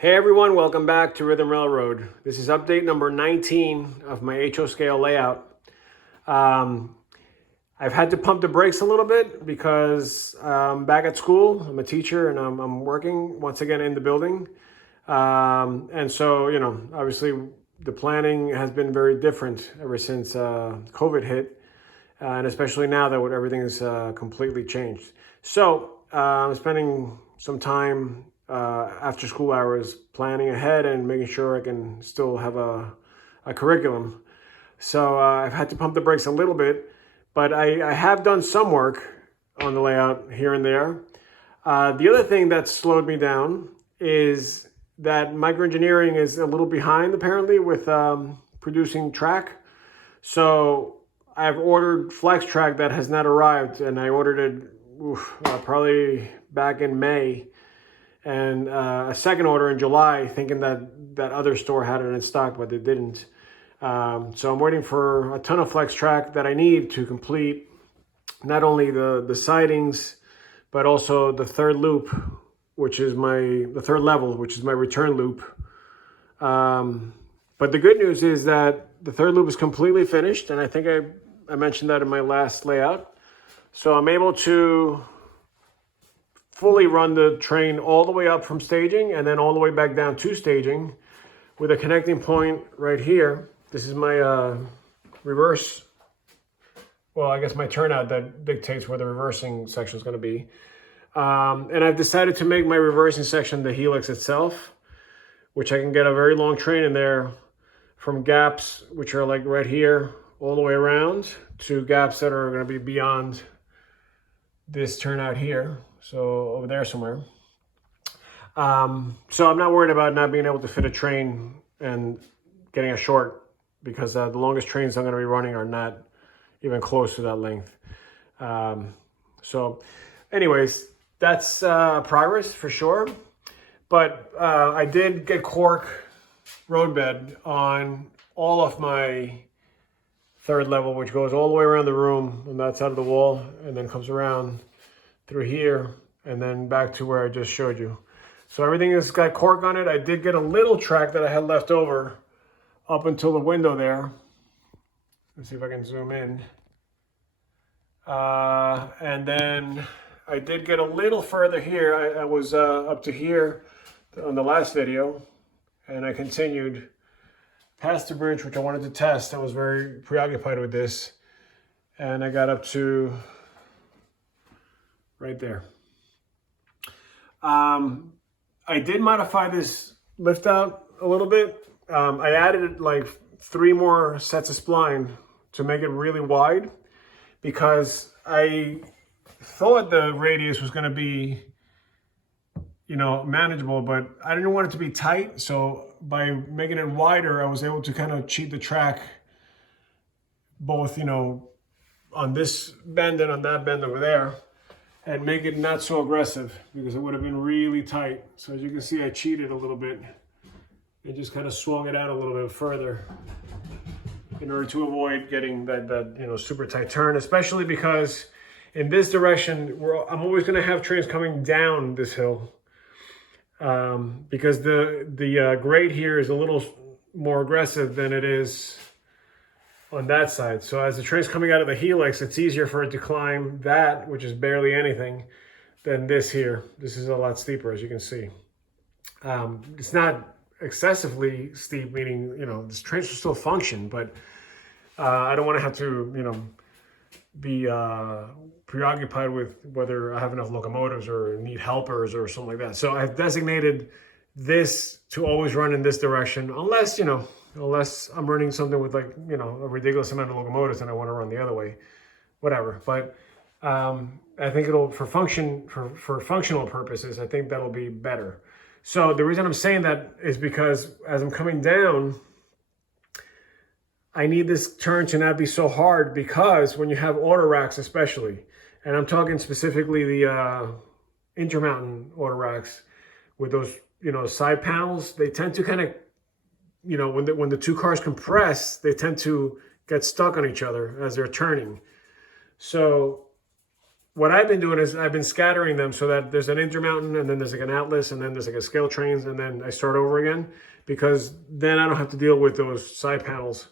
Hey everyone, welcome back to Rhythm Railroad. This is update number 19 of my HO scale layout. I've had to pump the brakes a little bit because I'm back at school. I'm a teacher and I'm working once again in the building. And so, obviously the planning has been very different ever since COVID hit. And especially now that everything is completely changed. So I'm spending some time after school hours planning ahead and making sure I can still have a curriculum. So I've had to pump the brakes a little bit, but I have done some work on the layout here and there. The other thing that slowed me down is that microengineering is a little behind apparently with producing track. So I've ordered flex track that has not arrived, and I ordered it probably back in May, and a second order in July, thinking that other store had it in stock, but they didn't. So I'm waiting for a ton of flex track that I need to complete not only the sidings, but also the third loop, which is the third level, which is my return loop. But the good news is that the third loop is completely finished, and I think I mentioned that in my last layout. So I'm able to fully run the train all the way up from staging and then all the way back down to staging with a connecting point right here. This is my reverse, well, I guess my turnout that dictates where the reversing section is going to be. And I've decided to make my reversing section the helix itself, which I can get a very long train in there from gaps, which are like right here, all the way around to gaps that are going to be beyond this turnout here. So over there somewhere. So I'm not worried about not being able to fit a train and getting a short, because the longest trains I'm going to be running are not even close to that length. So anyways, that's progress for sure. But I did get cork roadbed on all of my third level, which goes all the way around the room on that side of the wall and then comes around through here and then back to where I just showed you. So everything has got cork on it. I did get a little track that I had left over up until the window there. Let's see if I can zoom in. And then I did get a little further here. I was up to here on the last video, and I continued past the bridge, which I wanted to test. I was very preoccupied with this, and I got up to right there. I did modify this lift out a little bit. I added like 3 more sets of spline to make it really wide, because I thought the radius was going to be, manageable, but I didn't want it to be tight. So by making it wider, I was able to kind of cheat the track both, on this bend and on that bend over there, and make it not so aggressive, because it would have been really tight. So as you can see, I cheated a little bit and just kind of swung it out a little bit further in order to avoid getting that super tight turn, especially because in this direction, I'm always going to have trains coming down this hill, because the grade here is a little more aggressive than it is on that side. So as the train's coming out of the helix, it's easier for it to climb that, which is barely anything, than this here. This is a lot steeper, as you can see. It's not excessively steep, meaning, this train should still function, but I don't want to have to, be preoccupied with whether I have enough locomotives or need helpers or something like that. So I've designated this to always run in this direction, unless I'm running something with a ridiculous amount of locomotives and I want to run the other way, whatever. But I think it'll, for functional purposes, I think that'll be better. So the reason I'm saying that is because as I'm coming down, I need this turn to not be so hard, because when you have auto racks especially, and I'm talking specifically the Intermountain auto racks with those, side panels, they tend to kind of, when the 2 cars compress, they tend to get stuck on each other as they're turning. So what I've been doing is I've been scattering them so that there's an intermountain and then there's like an Atlas and then there's like a scale trains and then I start over again, because then I don't have to deal with those side panels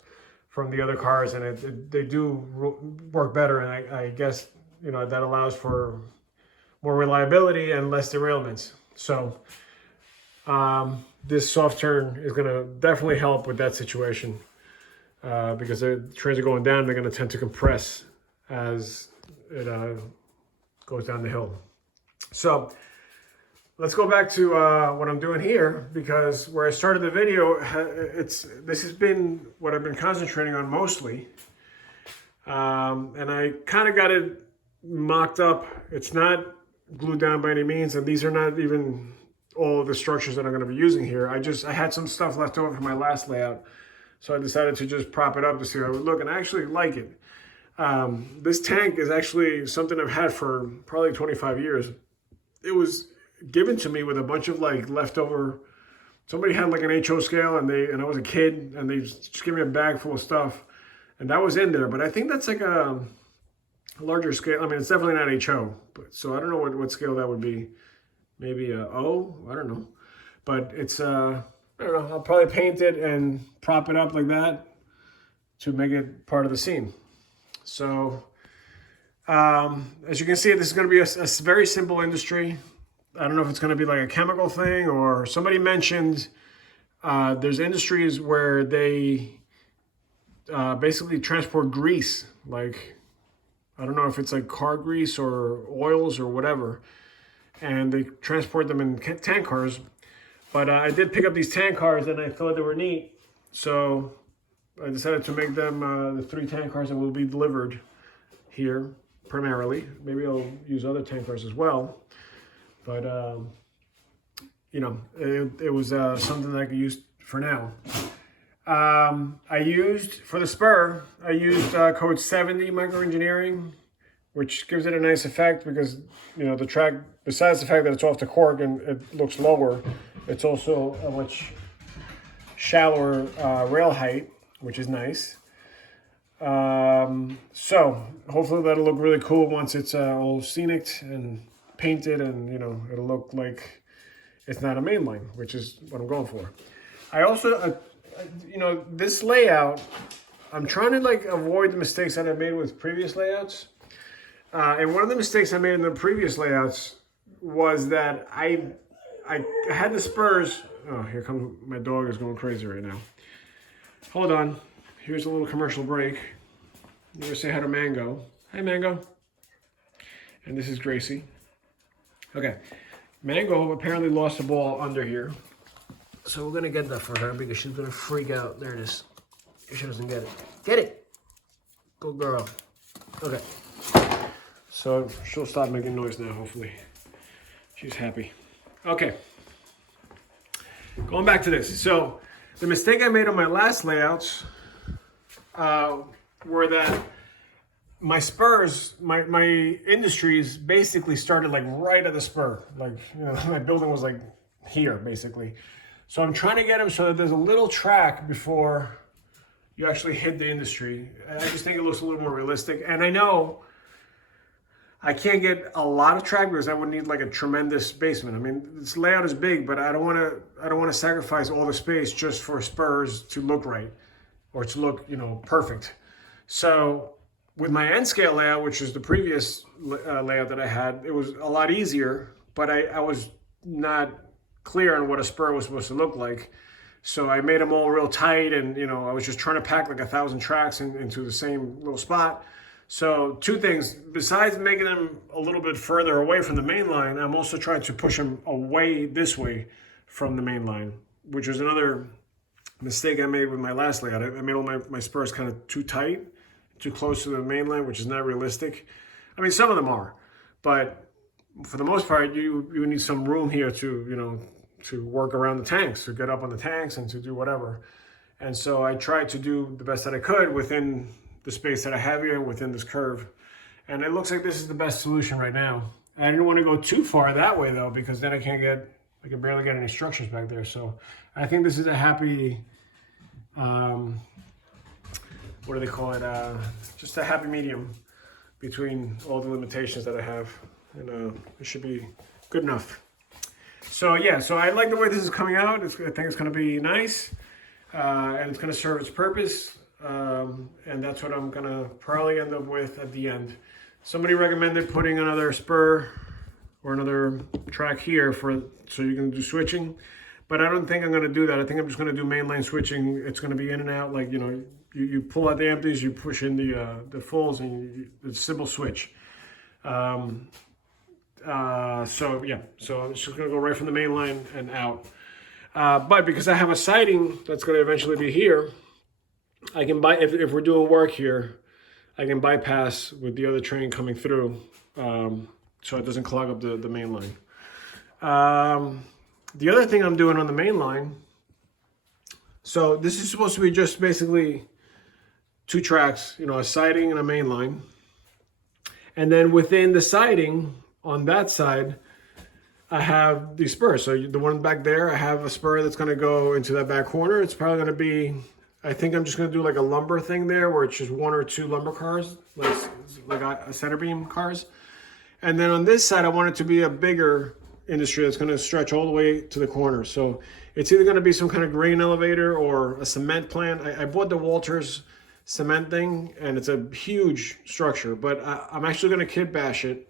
from the other cars, and they do work better, and I guess, you know, that allows for more reliability and less derailments. So this soft turn is going to definitely help with that situation, because the trains are going down, they're going to tend to compress as it goes down the hill. So let's go back to what I'm doing here, because where I started the video, this has been what I've been concentrating on mostly. And I kind of got it mocked up. It's not glued down by any means, and these are not even all of the structures that I'm going to be using here. I had some stuff left over from my last layout, so I decided to just prop it up to see how it would look, and I actually like it. This tank is actually something I've had for probably 25 years. It was given to me with a bunch of like leftover. Somebody had like an HO scale, and I was a kid, and they just gave me a bag full of stuff, and that was in there. But I think that's like a larger scale. I mean, it's definitely not HO, but so I don't know what scale that would be. Maybe a O, I don't know. But it's I don't know. I'll probably paint it and prop it up like that to make it part of the scene. So as you can see, this is going to be a very simple industry. I don't know if it's going to be like a chemical thing, or somebody mentioned there's industries where they basically transport grease. Like, I don't know if it's like car grease or oils or whatever, and they transport them in tank cars. But I did pick up these tank cars and I thought they were neat. So I decided to make them the 3 tank cars that will be delivered here primarily. Maybe I'll use other tank cars as well. But, you know, it was something that I could use for now. I used, for the spur, I used code 70 microengineering, which gives it a nice effect because, you know, the track, besides the fact that it's off the cork and it looks lower, it's also a much shallower rail height, which is nice. So hopefully that'll look really cool once it's all scenic and painted, and, you know, it'll look like it's not a main line, which is what I'm going for. I also, you know, this layout, I'm trying to like avoid the mistakes that I made with previous layouts. And one of the mistakes I made in the previous layouts was that I had the spurs. Oh, here comes my dog is going crazy right now. Hold on. Here's a little commercial break. I'm gonna say hi to Mango. Hi, Mango. And this is Gracie. Okay. Mango apparently lost the ball under here. So we're gonna get that for her because she's gonna freak out. There it is. She doesn't get it. Get it. Good girl. Okay. So she'll stop making noise now, hopefully. She's happy. Okay. Going back to this. So the mistake I made on my last layouts were that my spurs, my industries basically started like right at the spur. Like, you know, my building was like here, basically. So I'm trying to get them so that there's a little track before you actually hit the industry. I just think it looks a little more realistic. And I know I can't get a lot of track because I would need like a tremendous basement. I mean, this layout is big, but I don't want to sacrifice all the space just for spurs to look right or to look, you know, perfect. So with my N scale layout, which is the previous layout that I had, it was a lot easier, but I was not clear on what a spur was supposed to look like. So I made them all real tight, and, you know, I was just trying to pack like 1,000 tracks into the same little spot. So 2 things, besides making them a little bit further away from the main line, I'm also trying to push them away this way from the main line, which was another mistake I made with my last layout. I made all my spurs kind of too tight, too close to the main line, which is not realistic. I mean, some of them are, but for the most part, you need some room here to, you know, to work around the tanks, to get up on the tanks and to do whatever. And so I tried to do the best that I could within the space that I have here, within this curve. And it looks like this is the best solution right now. I didn't want to go too far that way though, because then I can barely get any structures back there. So I think this is a happy, what do they call it? Just a happy medium between all the limitations that I have, and it should be good enough. So yeah, so I like the way this is coming out. I think it's going to be nice, and it's going to serve its purpose, and that's what I'm going to probably end up with at the end. Somebody recommended putting another spur or another track here so you can do switching, but I don't think I'm going to do that. I think I'm just going to do mainline switching. It's going to be in and out, like, you know, you pull out the empties, you push in the fulls, and it's a simple switch. So yeah, so I'm just going to go right from the main line and out. But because I have a siding that's going to eventually be here, I can if we're doing work here, I can bypass with the other train coming through, so it doesn't clog up the main line. The other thing I'm doing on the main line, so this is supposed to be just basically 2 tracks, you know, a siding and a main line. And then within the siding, on that side, I have the spur. So the one back there, I have a spur that's going to go into that back corner. It's probably going to be, I think I'm just going to do like a lumber thing there where it's just 1 or 2 lumber cars, like a center beam cars. And then on this side, I want it to be a bigger industry that's going to stretch all the way to the corner. So it's either going to be some kind of grain elevator or a cement plant. I bought the Walters cement thing, and it's a huge structure, but I'm actually going to kit bash it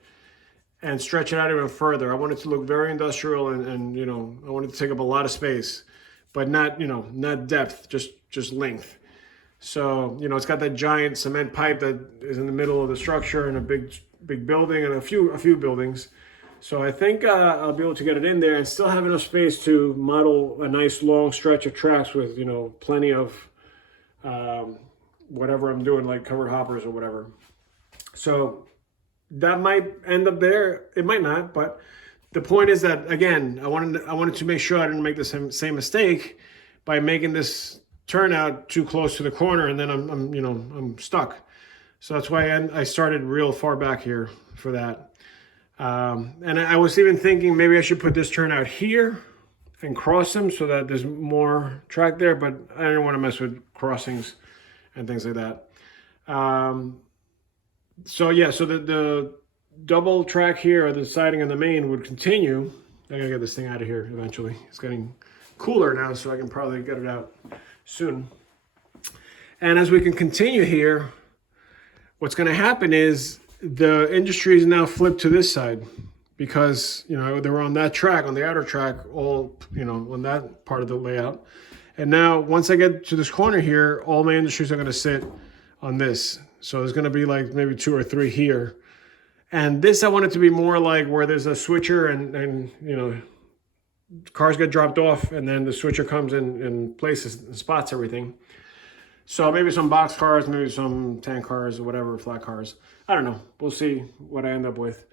and stretch it out even further. I want it to look very industrial, and you know, I want it to take up a lot of space, but not, you know, not depth, just length. So, you know, it's got that giant cement pipe that is in the middle of the structure, and a big building and a few buildings. So I think I'll be able to get it in there and still have enough space to model a nice long stretch of tracks with, you know, plenty of whatever I'm doing, like covered hoppers or whatever. So that might end up there. It might not, but the point is that, again, I wanted to make sure I didn't make the same mistake by making this turnout too close to the corner, and then I'm stuck. So that's why I started real far back here for that. And I was even thinking maybe I should put this turnout here and cross them so that there's more track there, but I didn't want to mess with crossings and things like that. So yeah, so the double track here, or the siding and the main, would continue. I gotta get this thing out of here eventually. It's getting cooler now, so I can probably get it out soon. And as we can continue here, what's gonna happen is the industry is now flipped to this side, because, you know, they were on that track, on the outer track, all, you know, on that part of the layout. And now once I get to this corner here, all my industries are going to sit on this. So there's going to be like maybe 2 or 3 here. And this, I want it to be more like where there's a switcher and you know, cars get dropped off, and then the switcher comes in and places and spots everything. So maybe some box cars, maybe some tank cars or whatever, flat cars. I don't know. We'll see what I end up with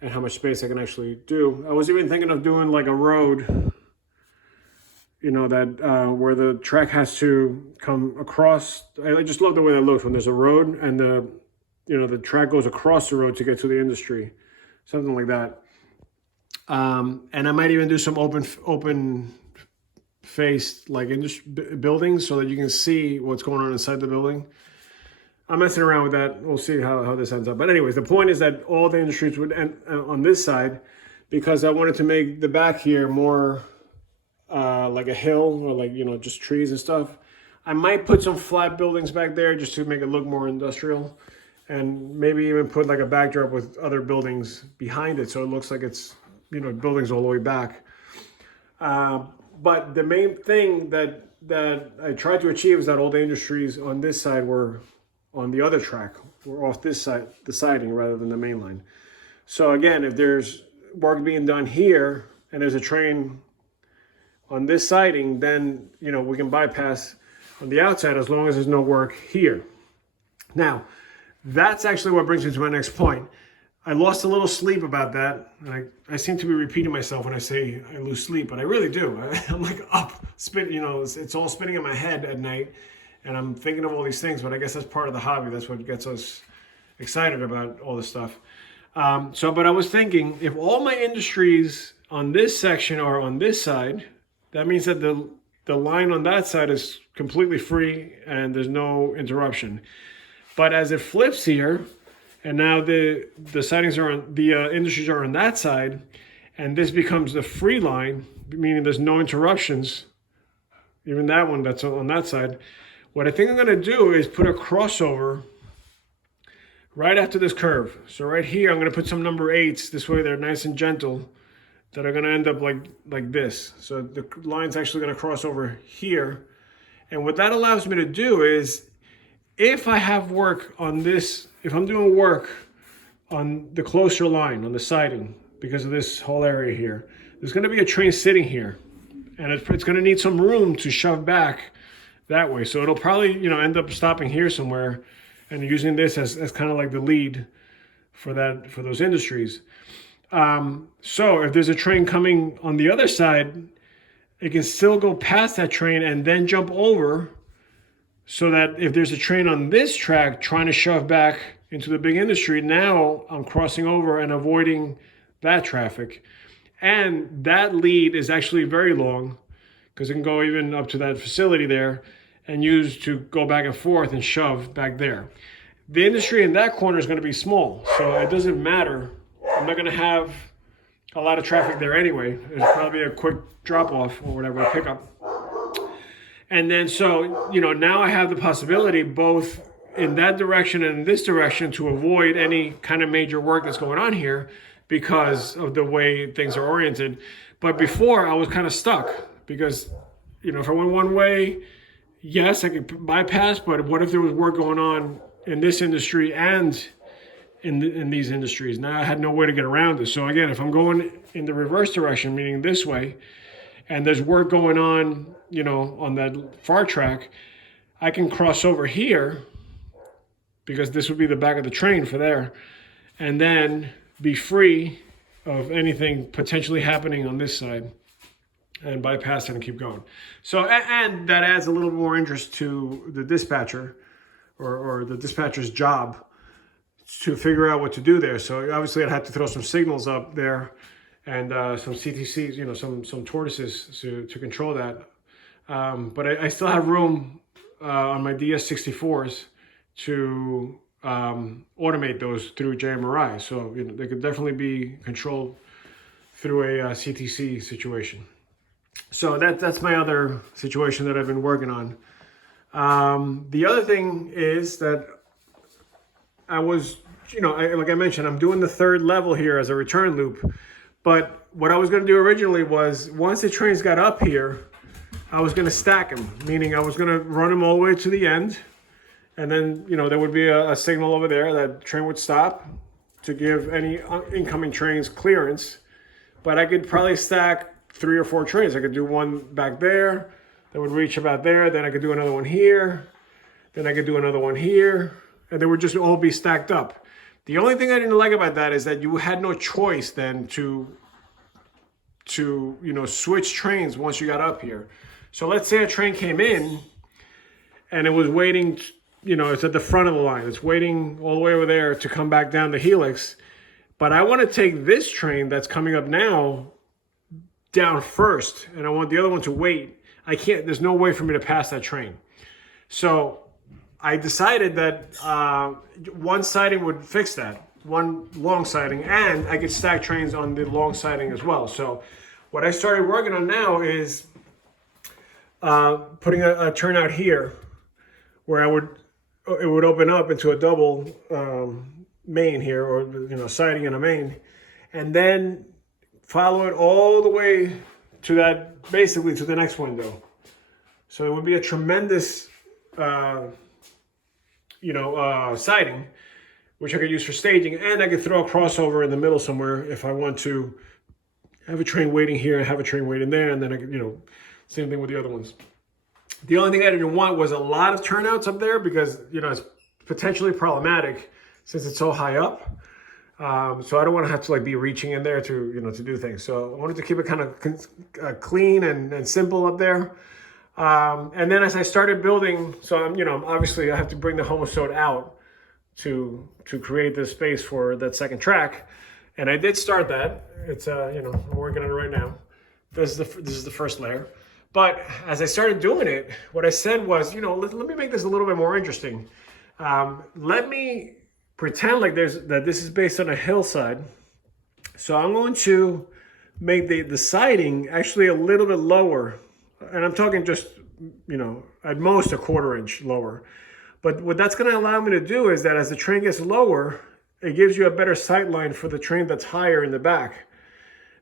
and how much space I can actually do. I was even thinking of doing like a road, you know, that where the track has to come across. I just love the way that looks when there's a road and the track goes across the road to get to the industry, something like that. And I might even do some open faced like buildings so that you can see what's going on inside the building. I'm messing around with that. We'll see how this ends up. But anyways, the point is that all the industries would end on this side, because I wanted to make the back here more like a hill, or like, you know, just trees and stuff. I might put some flat buildings back there just to make it look more industrial, and maybe even put like a backdrop with other buildings behind it, so it looks like it's, you know, buildings all the way back. But the main thing that I tried to achieve is that all the industries on this side were on the other track, were off this side, the siding, rather than the main line. So again, if there's work being done here and there's a train on this siding, then, you know, we can bypass on the outside as long as there's no work here. Now, that's actually what brings me to my next point. I lost a little sleep about that. And I seem to be repeating myself when I say I lose sleep, but I really do. I'm like up, you know, it's all spinning in my head at night, and I'm thinking of all these things, but I guess that's part of the hobby. That's what gets us excited about all this stuff. But I was thinking, if all my industries on this section are on this side, that means that the line on that side is completely free and there's no interruption. But as it flips here, and now the sidings are on the industries are on that side, and this becomes the free line, meaning there's no interruptions. Even that one that's on that side. What I think I'm going to do is put a crossover right after this curve. So right here, I'm going to put some number 8s. This way they're nice and gentle, that are going to end up like this. So the line's actually going to cross over here. And what that allows me to do is, if I have work on this, if I'm doing work on the closer line, on the siding, because of this whole area here, there's going to be a train sitting here. And it's going to need some room to shove back that way. So it'll probably, end up stopping here somewhere and using this as kind of like the lead for those industries. So if there's a train coming on the other side, it can still go past that train and then jump over, so that if there's a train on this track trying to shove back into the big industry, now I'm crossing over and avoiding that traffic. And that lead is actually very long, because it can go even up to that facility there and use to go back and forth and shove back there. The industry in that corner is going to be small, so it doesn't matter. I'm not going to have a lot of traffic there anyway. There's probably a quick drop off or whatever, a pickup. And then so, now I have the possibility both in that direction and in this direction to avoid any kind of major work that's going on here, because of the way things are oriented. But before, I was kind of stuck, because, if I went one way, yes, I could bypass, but what if there was work going on in this industry and in these industries? Now I had no way to get around this. So again, if I'm going in the reverse direction, meaning this way, and there's work going on, on that far track, I can cross over here, because this would be the back of the train for there, and then be free of anything potentially happening on this side and bypass it and keep going. So, and that adds a little more interest to the dispatcher or the dispatcher's job to figure out what to do there. So obviously I'd have to throw some signals up there and some CTCs, some tortoises to control that. But I still have room on my DS64s to automate those through JMRI. So they could definitely be controlled through a CTC situation. So that's my other situation that I've been working on. The other thing is that I was, like I mentioned, I'm doing the third level here as a return loop. But what I was going to do originally was, once the trains got up here, I was going to stack them, meaning I was going to run them all the way to the end. And then, there would be a signal over there that the train would stop to give any incoming trains clearance. But I could probably stack 3 or 4 trains. I could do one back there that would reach about there. Then I could do another one here. Then I could do another one here. And they would just all be stacked up. The only thing I didn't like about that is that you had no choice then to switch trains once you got up here. So let's say a train came in and it was waiting, it's at the front of the line. It's waiting all the way over there to come back down the helix. But I want to take this train that's coming up now down first, and I want the other one to wait. I can't, there's no way for me to pass that train. So I decided that one siding would fix that, one long siding, and I could stack trains on the long siding as well. So what I started working on now is putting a turnout here where it would open up into a double main here, or siding and a main, and then follow it all the way to that, basically to the next window. So it would be a tremendous siding, which I could use for staging, and I could throw a crossover in the middle somewhere if I want to have a train waiting here and have a train waiting there, and then I could, same thing with the other ones. The only thing I didn't want was a lot of turnouts up there, because it's potentially problematic since it's so high up. So I don't want to have to be reaching in there to to do things. So I wanted to keep it kind of clean and simple up there. And then as I started building, so I'm obviously I have to bring the homosode out to create this space for that second track, and I did start that. It's I'm working on it right now. This is the first layer. But as I started doing it, what I said was, let me make this a little bit more interesting. Let me pretend like that this is based on a hillside. So I'm going to make the siding actually a little bit lower. And I'm talking just, at most a 1/4 inch lower. But what that's going to allow me to do is that as the train gets lower, it gives you a better sight line for the train that's higher in the back.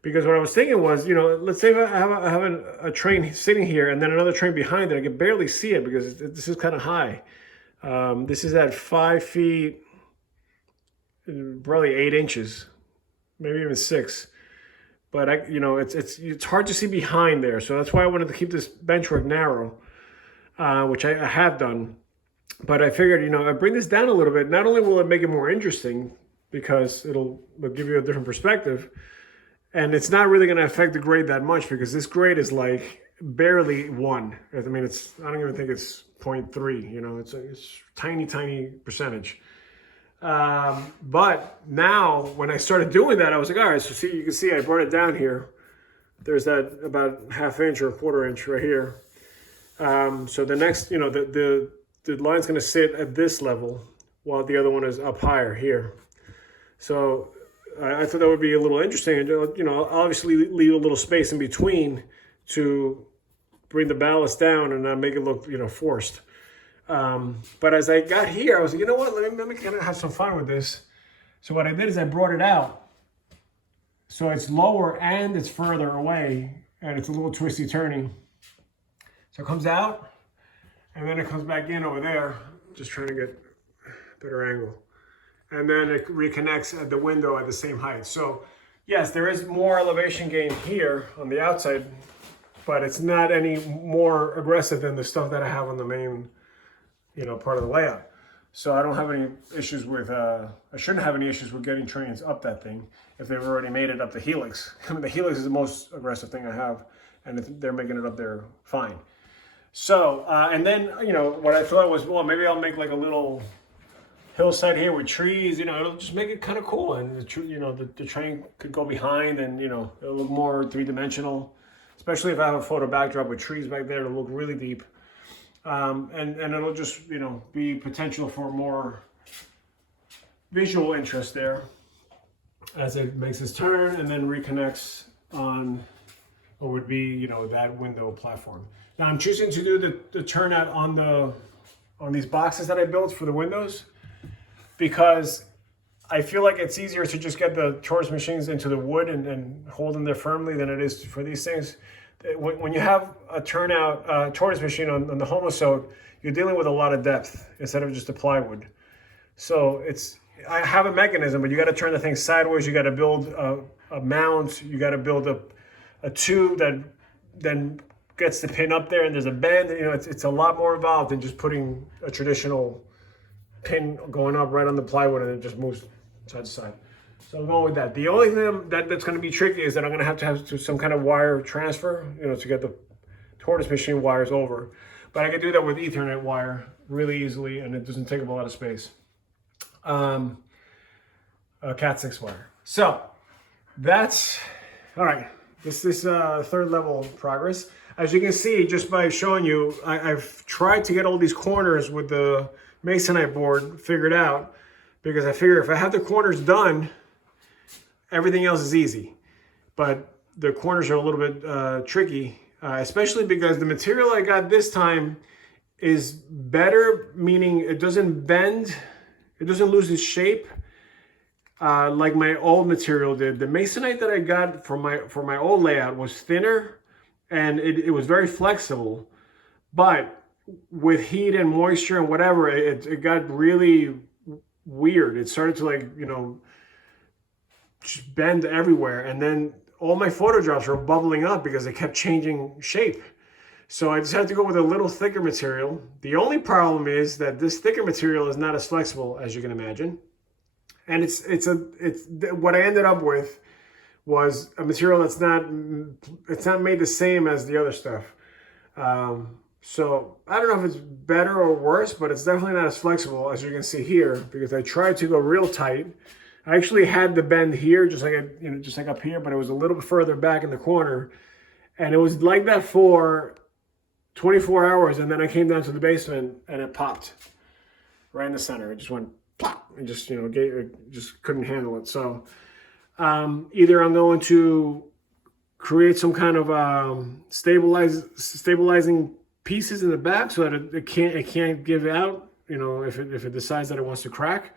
Because what I was thinking was, let's say I have a train sitting here and then another train behind it. I can barely see it because this is kind of high. This is at 5 feet, probably 8 inches, maybe even 6. But it's hard to see behind there. So that's why I wanted to keep this benchwork narrow, which I have done. But I figured, I bring this down a little bit. Not only will it make it more interesting because it'll give you a different perspective, and it's not really going to affect the grade that much because this grade is like barely 1. I mean, I don't even think it's 0.3. It's tiny percentage. But now when I started doing that, I was like, all right, so you can see I brought it down here. There's that about 1/2 inch or 1/4 inch right here. So the next, the line's going to sit at this level while the other one is up higher here. So I thought that would be a little interesting. Obviously leave a little space in between to bring the ballast down and not make it look, forced. But as I got here, I was like, you know what, let me kind of have some fun with this. So what I did is I brought it out. So it's lower and it's further away and it's a little twisty turny. So it comes out and then it comes back in over there, just trying to get a better angle. And then it reconnects at the window at the same height. So yes, there is more elevation gain here on the outside, but it's not any more aggressive than the stuff that I have on the main part of the layout. So I don't have any issues with, I shouldn't have any issues with getting trains up that thing if they've already made it up the helix. I mean, the helix is the most aggressive thing I have, and they're making it up there fine. So, and then, what I thought was, well, maybe I'll make like a little hillside here with trees, it'll just make it kind of cool. And, the train could go behind and, it'll look more 3-dimensional, especially if I have a photo backdrop with trees back there. It'll look really deep. And it'll just, be potential for more visual interest there as it makes its turn and then reconnects on what would be, that window platform. Now I'm choosing to do the turnout on these boxes that I built for the windows because I feel like it's easier to just get the tortoise machines into the wood and hold them there firmly than it is for these things. When you have a turnout tortoise machine on the Homosote, you're dealing with a lot of depth instead of just a plywood. So I have a mechanism, but you got to turn the thing sideways. You got to build a mount. You got to build a tube that then gets the pin up there, and there's a bend. It's a lot more involved than just putting a traditional pin going up right on the plywood and it just moves side to side. So I'm going with that. The only thing that's going to be tricky is that I'm going to have some kind of wire transfer, to get the tortoise machine wires over. But I can do that with Ethernet wire really easily, and it doesn't take up a lot of space. A Cat6 wire. So that's all right. This is third level progress. As you can see, just by showing you, I've tried to get all these corners with the Masonite board figured out, because I figure if I have the corners done, everything else is easy. But the corners are a little bit tricky, especially because the material I got this time is better, meaning it doesn't bend, it doesn't lose its shape like my old material did. The Masonite that I got for my old layout was thinner and it was very flexible, but with heat and moisture and whatever, it got really weird. It started to just bend everywhere. And then all my photo drops were bubbling up because they kept changing shape. So I decided to go with a little thicker material. The only problem is that this thicker material is not as flexible as you can imagine. And it's what I ended up with was a material that's not made the same as the other stuff. So I don't know if it's better or worse, but it's definitely not as flexible as you can see here, because I tried to go real tight. I actually had the bend here, just like up here, but it was a little bit further back in the corner. And it was like that for 24 hours. And then I came down to the basement and it popped right in the center. It just went pop. and just, just couldn't handle it. So either I'm going to create some kind of stabilizing pieces in the back so that it can't give out, if it decides that it wants to crack,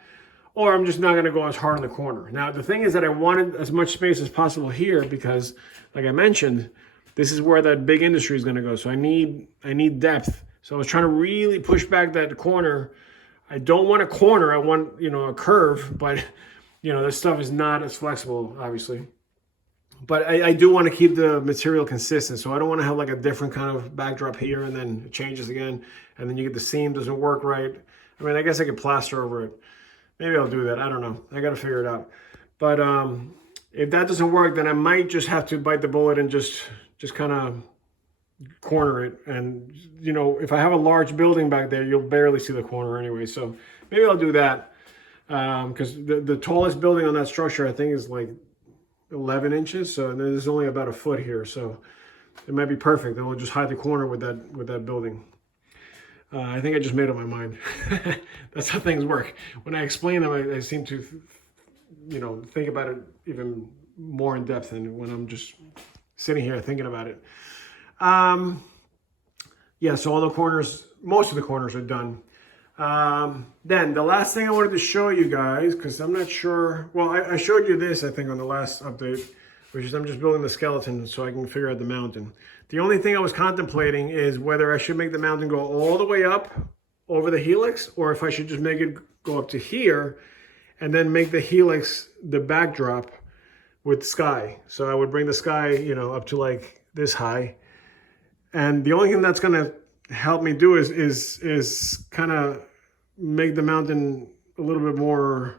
or I'm just not going to go as hard in the corner. Now, the thing is that I wanted as much space as possible here because, like I mentioned, this is where that big industry is going to go. So I need depth. So I was trying to really push back that corner. I don't want a corner. I want, a curve, but, this stuff is not as flexible, obviously. But I do want to keep the material consistent. So I don't want to have like a different kind of backdrop here and then it changes again. And then you get the seam doesn't work right. I mean, I guess I could plaster over it. Maybe I'll do that. I don't know. I got to figure it out. But if that doesn't work, then I might just have to bite the bullet and just kind of corner it. And, if I have a large building back there, you'll barely see the corner anyway. So maybe I'll do that. Because the tallest building on that structure, I think, is like 11 inches. So there's only about a foot here. So it might be perfect. And we'll just hide the corner with that building. I think I just made up my mind. That's how things work. When I explain them, I seem to, think about it even more in depth than when I'm just sitting here thinking about it. Yeah, so all the corners, most of the corners are done. Then the last thing I wanted to show you guys, because I'm not sure, well, I showed you this, I think, on the last update, which is I'm just building the skeleton so I can figure out the mountain. The only thing I was contemplating is whether I should make the mountain go all the way up over the helix, or if I should just make it go up to here and then make the helix the backdrop with sky. So I would bring the sky, up to like this high. And the only thing that's going to help me do is kind of make the mountain a little bit more,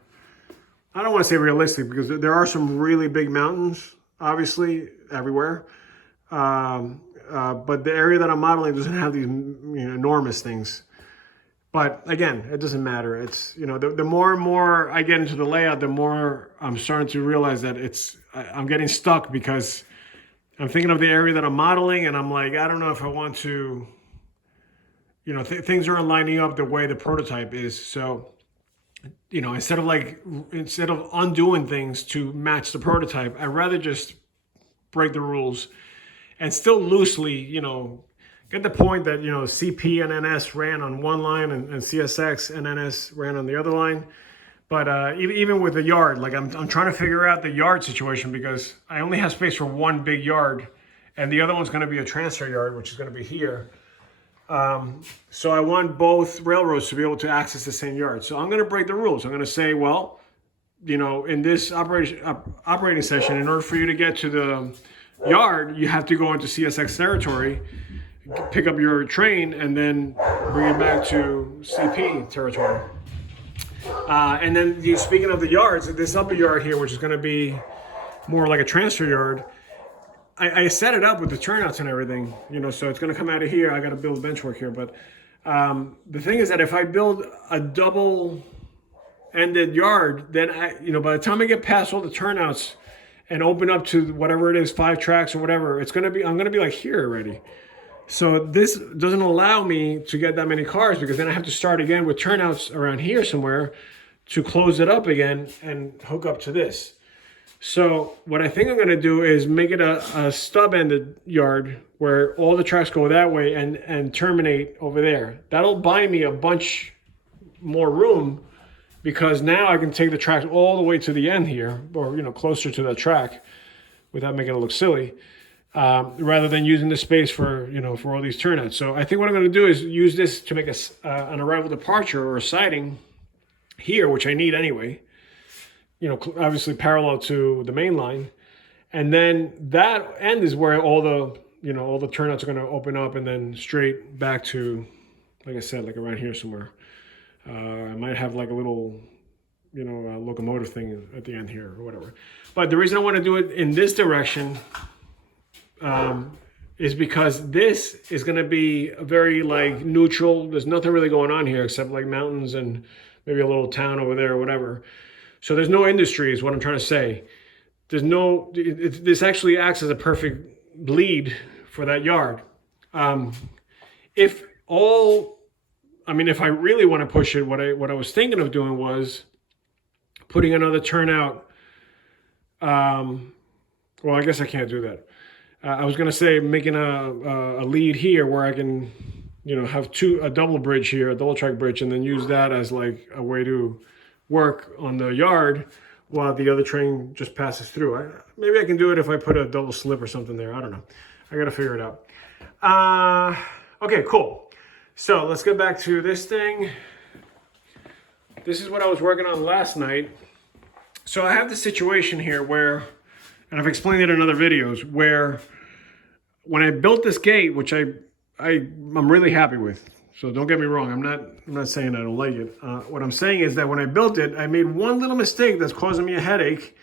I don't want to say realistic, because there are some really big mountains, obviously, everywhere. But the area that I'm modeling doesn't have these enormous things. But again, it doesn't matter. It's, the more and more I get into the layout, the more I'm starting to realize that I'm getting stuck, because I'm thinking of the area that I'm modeling and I'm like, I don't know if I want to, things aren't lining up the way the prototype is. So, instead of undoing things to match the prototype, I'd rather just break the rules and still loosely, get the point that, CP and NS ran on one line and CSX and NS ran on the other line. But even with the yard, like I'm trying to figure out the yard situation, because I only have space for one big yard and the other one's going to be a transfer yard, which is going to be here. So I want both railroads to be able to access the same yard. So I'm going to break the rules. I'm going to say, well, in this operating session, in order for you to get to the yard, you have to go into CSX territory, pick up your train, and then bring it back to CP territory. And then, speaking of the yards, this upper yard here, which is going to be more like a transfer yard, I set it up with the turnouts and everything, so it's going to come out of here. I got to build benchwork here. But the thing is that if I build a double-ended yard, then by the time I get past all the turnouts and open up to whatever it is, 5 tracks or whatever, I'm going to be like here already. So this doesn't allow me to get that many cars, because then I have to start again with turnouts around here somewhere to close it up again and hook up to this. So what I think I'm going to do is make it a stub-ended yard where all the tracks go that way and terminate over there. That'll buy me a bunch more room, because now I can take the tracks all the way to the end here, or closer to that track, without making it look silly, rather than using the space for for all these turnouts. So I think what I'm going to do is use this to make an arrival departure or a siding here, which I need anyway. Obviously parallel to the main line, and then that end is where all the turnouts are going to open up, and then straight back to, like I said, like around here somewhere. I might have like a little, locomotive thing at the end here or whatever. But the reason I want to do it in this direction is because this is going to be very like neutral. There's nothing really going on here except like mountains and maybe a little town over there or whatever. So there's no industry is what I'm trying to say. This actually acts as a perfect bleed for that yard. If I really want to push it, what I was thinking of doing was putting another turnout. Well, I guess I can't do that. I was gonna say making a lead here where I can, have a double bridge here, a double track bridge, and then use that as like a way to work on the yard while the other train just passes through. Maybe I can do it if I put a double slip or something there. I don't know. I gotta figure it out. Okay, cool. So let's get back to this thing. This is what I was working on last night. So I have this situation here where, and I've explained it in other videos, where when I built this gate, which I'm really happy with. So don't get me wrong. I'm not saying I don't like it. What I'm saying is that when I built it, I made one little mistake that's causing me a headache,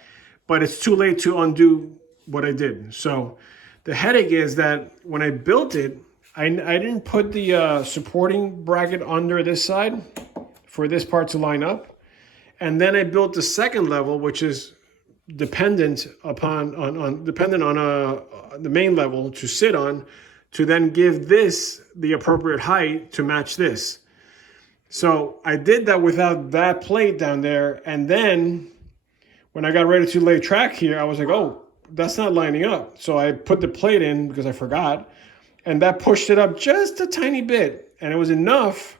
but it's too late to undo what I did. So the headache is that when I built it, I didn't put the supporting bracket under this side for this part to line up. And then I built the second level, which is dependent on the main level to sit on, to then give this the appropriate height to match this. So I did that without that plate down there. And then when I got ready to lay track here, I was like, oh, that's not lining up. So I put the plate in because I forgot. And that pushed it up just a tiny bit. And it was enough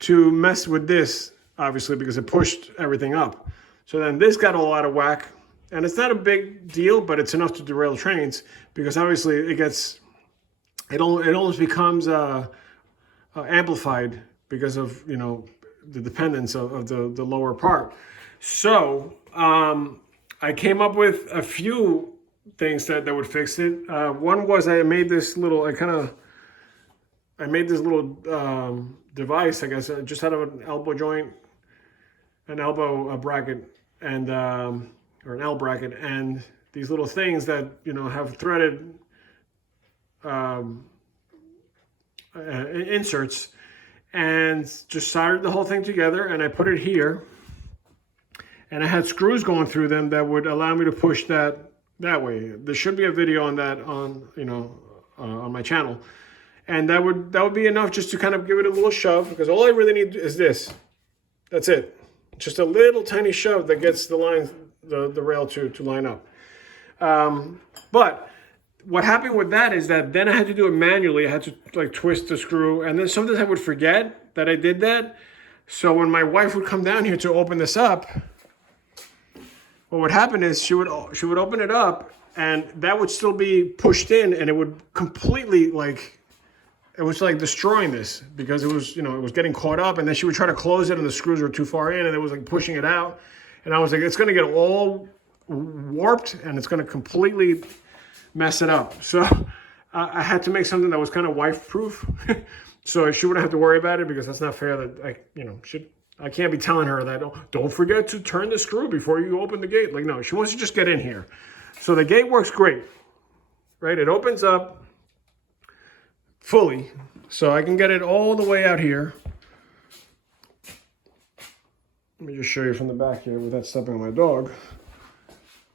to mess with this, obviously, because it pushed everything up. So then this got all out of whack. And it's not a big deal, but it's enough to derail trains because obviously it almost becomes amplified because of, the dependence of the lower part. So I came up with a few things that would fix it. One was I made this little, device, I guess, just out of an elbow joint, an elbow bracket, and or an L bracket, and these little things that have threaded inserts, and just soldered the whole thing together. And I put it here, and I had screws going through them that would allow me to push that way. There should be a video on that on my channel. And that would be enough just to kind of give it a little shove, because all I really need is this. That's it. Just a little tiny shove that gets the rail to line up. But what happened with that is that then I had to do it manually. I had to twist the screw, and then sometimes I would forget that I did that. So when my wife would come down here to open this up, what would happen is she would open it up, and that would still be pushed in, and it would completely it was like destroying this because it was, it was getting caught up, and then she would try to close it and the screws were too far in and it was like pushing it out. And I was like, it's going to get all warped and it's going to completely mess it up. So I had to make something that was kind of wife proof. So she wouldn't have to worry about it, because that's not fair that I can't be telling her that, oh, don't forget to turn the screw before you open the gate. Like, no, she wants to just get in here. So the gate works great, right? It opens up fully, so I can get it all the way out here. Let me just show you from the back here without stepping on my dog.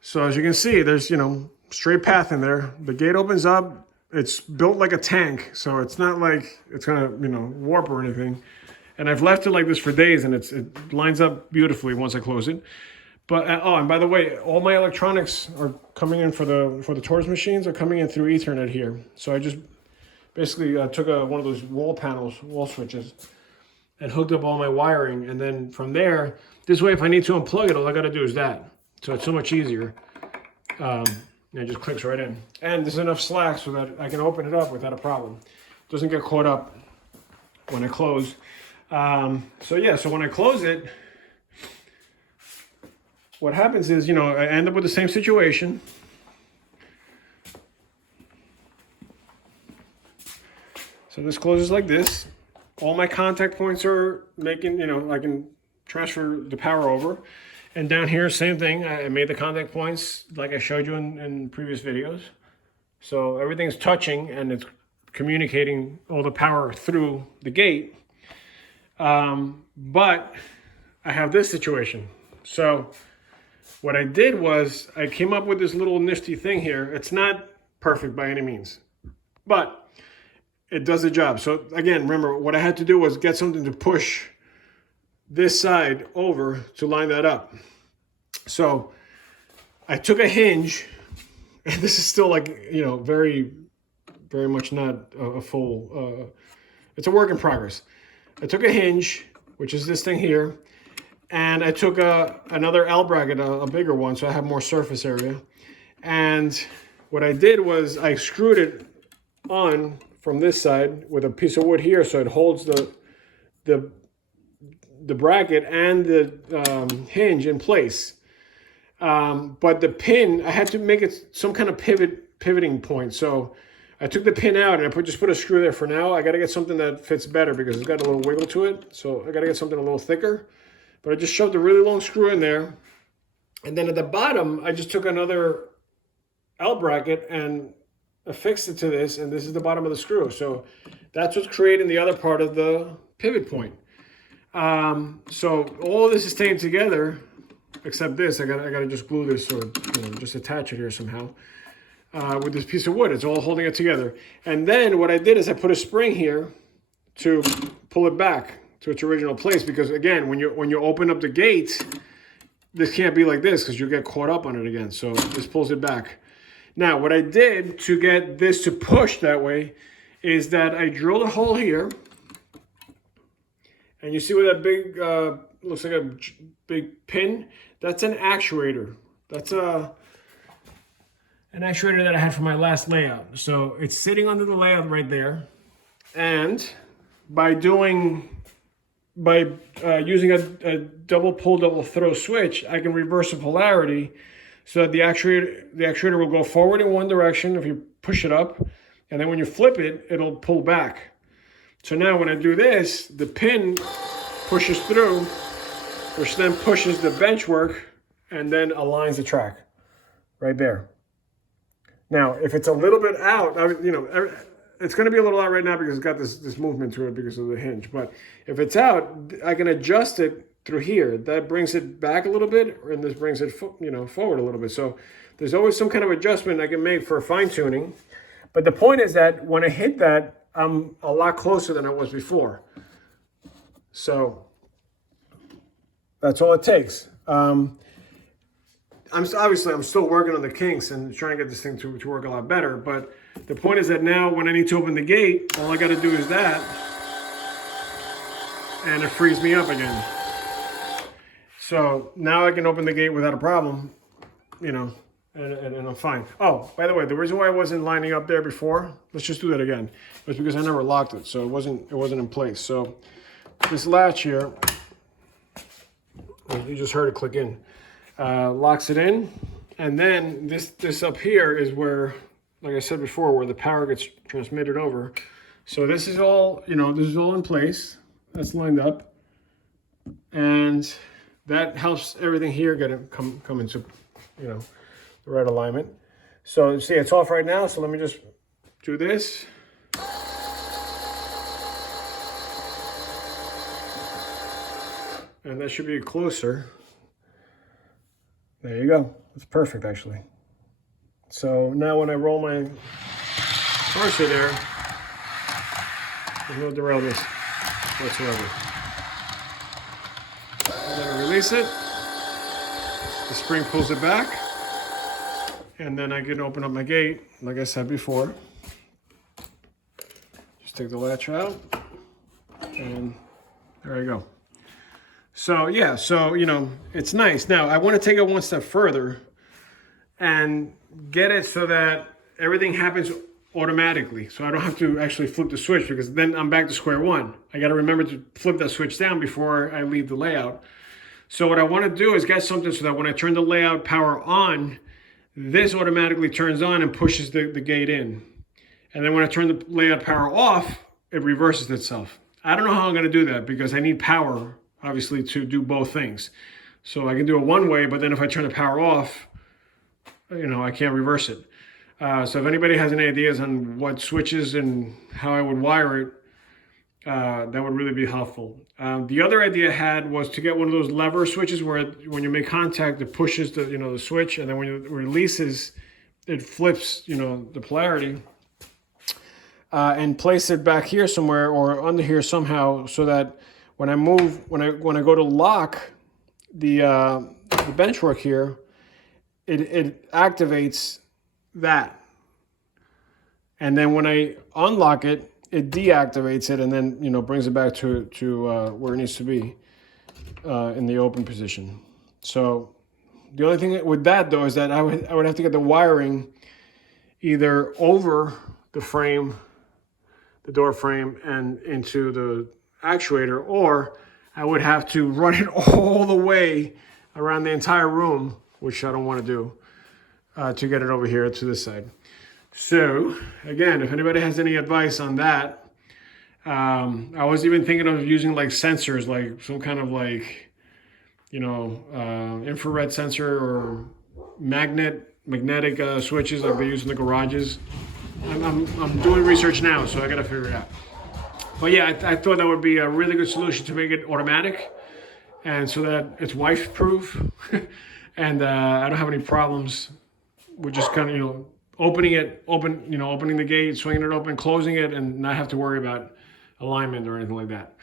So as you can see, there's, straight path in there. The gate opens up. It's built like a tank, so it's not like it's gonna, warp or anything. And I've left it like this for days, and it lines up beautifully once I close it. But and by the way, all my electronics are coming in for the Torx machines are coming in through Ethernet here. So I just basically took one of those wall switches, and hooked up all my wiring. And then from there, this way, if I need to unplug it, all I got to do is that. So it's so much easier. It just clicks right in. And there's enough slack so that I can open it up without a problem. It doesn't get caught up when I close. So when I close it, what happens is, I end up with the same situation. So this closes like this. All my contact points are making, I can transfer the power over. And down here, same thing. I made the contact points like I showed you in previous videos. So everything's touching and it's communicating all the power through the gate. But I have this situation. So what I did was I came up with this little nifty thing here. It's not perfect by any means, but it does the job. So again, remember what I had to do was get something to push this side over to line that up. So I took a hinge, and this is still like, very, very much not a full, it's a work in progress. I took a hinge, which is this thing here, and I took another L bracket, a bigger one, so I have more surface area. And what I did was I screwed it on from this side with a piece of wood here, so it holds the bracket and the hinge in place. But the pin, I had to make it some kind of pivoting point. So I took the pin out and I just put a screw there for now. I got to get something that fits better because it's got a little wiggle to it. So I got to get something a little thicker. But I just shoved a really long screw in there. And then at the bottom, I just took another L bracket and affixed it to this. And this is the bottom of the screw. So that's what's creating the other part of the pivot point. So all this is staying together, except this. I gotta just glue this, or just attach it here somehow with this piece of wood. It's all holding it together. And then what I did is I put a spring here to pull it back to its original place, because again, when you open up the gate, this can't be like this because you'll get caught up on it again. So this pulls it back. Now, what I did to get this to push that way is that I drilled a hole here. And you see where that big, looks like a big pin? That's an actuator. That's an actuator that I had for my last layout. So it's sitting under the layout right there. And by using a double pull, double throw switch, I can reverse the polarity so that the actuator will go forward in one direction if you push it up. And then when you flip it, it'll pull back. So now when I do this, the pin pushes through, which then pushes the bench work and then aligns the track right there. Now, if it's a little bit out, it's going to be a little out right now because it's got this movement to it because of the hinge. But if it's out, I can adjust it through here. That brings it back a little bit, and this brings it forward a little bit. So there's always some kind of adjustment I can make for fine tuning. But the point is that when I hit that, I'm a lot closer than I was before. So that's all it takes. I'm still working on the kinks and trying to get this thing to work a lot better. But the point is that now when I need to open the gate, all I got to do is that, and it frees me up again. So now I can open the gate without a problem, and I'm fine. Oh, by the way, the reason why I wasn't lining up there before, let's just do that again, was because I never locked it, so it wasn't in place. So this latch here, you just heard it click in, locks it in, and then this up here is where, like I said before, where the power gets transmitted over. So this is all, this is all in place. That's lined up, and that helps everything here come into, the right alignment. So see, it's off right now. So let me just do this. And that should be closer. There you go. It's perfect, actually. So now when I roll my parser there, there's no derailment whatsoever. I'm going to release it. The spring pulls it back. And then I can open up my gate, like I said before. Just take the latch out. And there you go. So yeah, it's nice. Now I want to take it one step further and get it so that everything happens automatically. So I don't have to actually flip the switch, because then I'm back to square one. I got to remember to flip that switch down before I leave the layout. So what I want to do is get something so that when I turn the layout power on, this automatically turns on and pushes the gate in. And then when I turn the layout power off, it reverses itself. I don't know how I'm going to do that because I need power, obviously, to do both things. So I can do it one way, but then if I turn the power off, I can't reverse it. So if anybody has any ideas on what switches and how I would wire it, that would really be helpful. The other idea I had was to get one of those lever switches where when you make contact, it pushes the switch, and then when it releases, it flips, the polarity, and place it back here somewhere or under here somehow, so that when I move, when I go to lock the benchwork here, it activates that. And then when I unlock it, it deactivates it and then, you know, brings it back to where it needs to be in the open position. So the only thing with that though is that I would have to get the wiring either over the frame, the door frame, and into the actuator, or I would have to run it all the way around the entire room, which I don't want to do, to get it over here to this side. So again, if anybody has any advice on that, I was even thinking of using like sensors, like some kind of like, you know, infrared sensor or magnetic switches like they use in the garages. I'm doing research now, so I gotta figure it out. But yeah, I thought that would be a really good solution to make it automatic, and so that it's wife-proof, and I don't have any problems with just kind of, you know, opening the gate, swinging it open, closing it, and not have to worry about alignment or anything like that.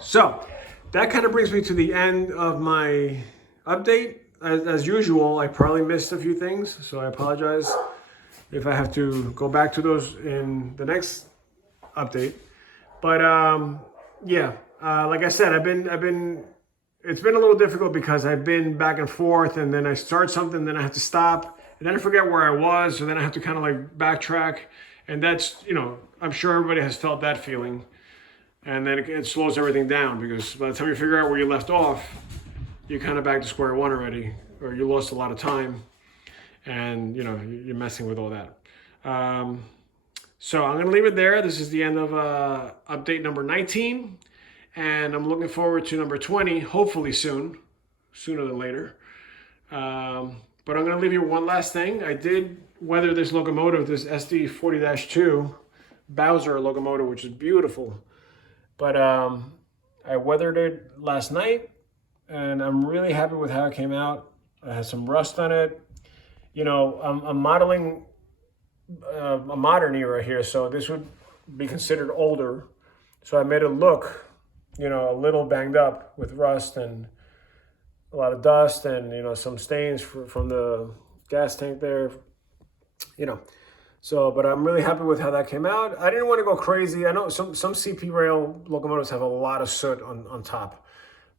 So that kind of brings me to the end of my update. As usual, I probably missed a few things, so I apologize if I have to go back to those in the next update. But yeah, like I said, it's been a little difficult because I've been back and forth, and then I start something, then I have to stop, and then I forget where I was, so then I have to kind of like backtrack, and that's, you know, I'm sure everybody has felt that feeling, and then it slows everything down, because by the time you figure out where you left off, you're kind of back to square one already, or you lost a lot of time, and you know, you're messing with all that. So I'm gonna leave it there. This is the end of update number 19, and I'm looking forward to number 20, hopefully sooner than later. But I'm gonna leave you one last thing. I did weather this locomotive, this SD40-2 Bowser locomotive, which is beautiful. But I weathered it last night, and I'm really happy with how it came out. It has some rust on it. You know, I'm modeling a modern era here, so this would be considered older. So I made it look, you know, a little banged up with rust and a lot of dust, and you know, some stains from the gas tank there, you know. So, but I'm really happy with how that came out. I didn't want to go crazy. I know some CP rail locomotives have a lot of soot on top,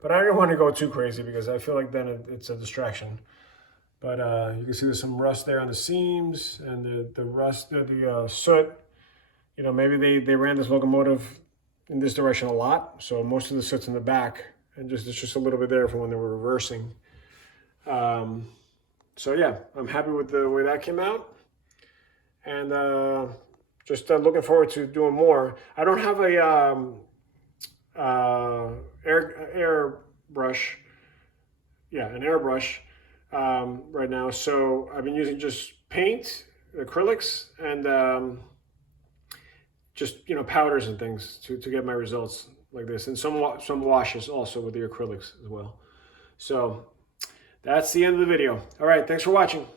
but I didn't want to go too crazy because I feel like then it's a distraction. But you can see there's some rust there on the seams, and the rust, the soot, you know, maybe they ran this locomotive in this direction a lot, so most of the soot's in the back, and it's just a little bit there from when they were reversing. So yeah, I'm happy with the way that came out, and just looking forward to doing more. I don't have a airbrush, an airbrush right now, so I've been using just paint, acrylics, and just, you know, powders and things to get my results like this, and some washes also with the acrylics as well. So that's the end of the video. All right, thanks for watching.